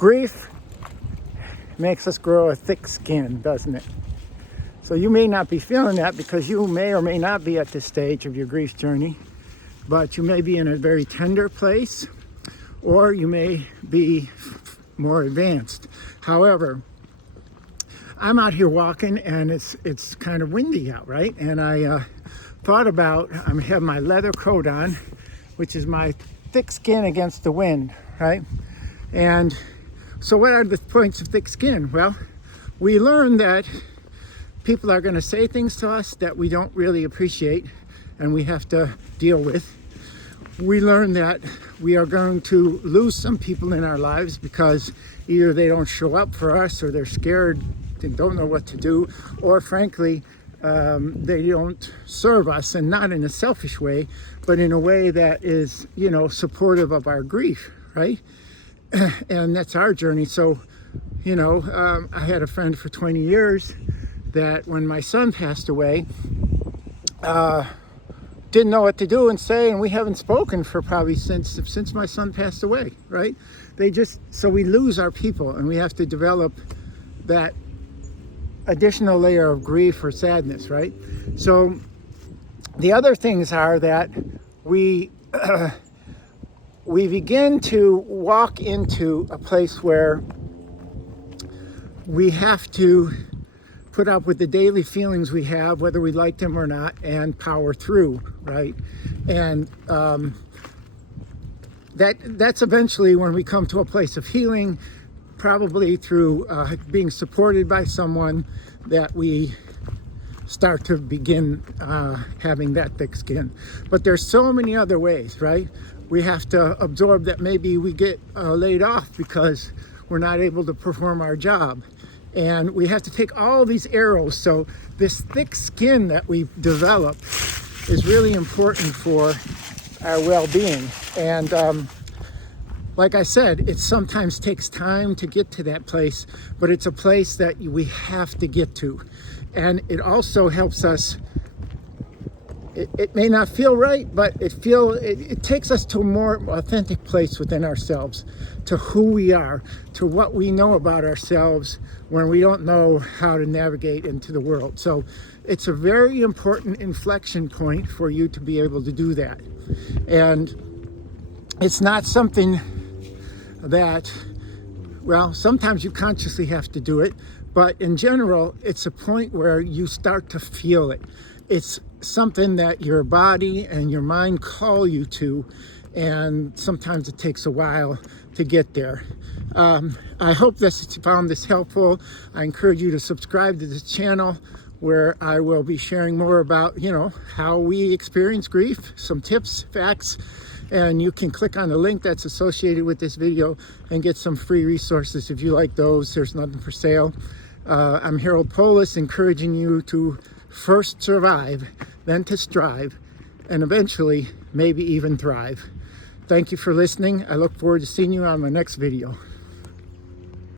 Grief makes us grow a thick skin, doesn't it? So you may not be feeling that because you may or may not be at this stage of your grief journey, but you may be in a very tender place, or you may be more advanced. However, I'm out here walking and it's kind of windy out, right? And I thought about, I have my leather coat on, which is my thick skin against the wind, right? And so what are the points of thick skin? Well, we learned that people are going to say things to us that we don't really appreciate and we have to deal with. We learn that we are going to lose some people in our lives because either they don't show up for us, or they're scared and don't know what to do, or frankly, they don't serve us, and not in a selfish way, but in a way that is, supportive of our grief, right? And that's our journey. So, I had a friend for 20 years that when my son passed away, didn't know what to do and say, and we haven't spoken for probably since my son passed away, right? So we lose our people, and we have to develop that additional layer of grief or sadness, right? So the other things are that we begin to walk into a place where we have to put up with the daily feelings we have, whether we like them or not, and power through, right? And that's eventually when we come to a place of healing, probably through being supported by someone, that we start to begin having that thick skin. But there's so many other ways, right? We have to absorb that maybe we get laid off because we're not able to perform our job. And we have to take all these arrows. So this thick skin that we develop is really important for our well-being. And like I said, it sometimes takes time to get to that place, but it's a place that we have to get to. And it also helps us. It may not feel right, but it takes us to a more authentic place within ourselves, to who we are, to what we know about ourselves when we don't know how to navigate into the world. So it's a very important inflection point for you to be able to do that. And it's not something that, well, sometimes you consciously have to do it, but in general, it's a point where you start to feel it. It's something that your body and your mind call you to, and sometimes it takes a while to get there. I hope you found this helpful. I encourage you to subscribe to this channel, where I will be sharing more about, how we experience grief, some tips, facts, and you can click on the link that's associated with this video and get some free resources if you like those. There's nothing for sale. I'm Harold Polis, encouraging you to first survive, then to strive, and eventually maybe even thrive. Thank you for listening. I look forward to seeing you on my next video.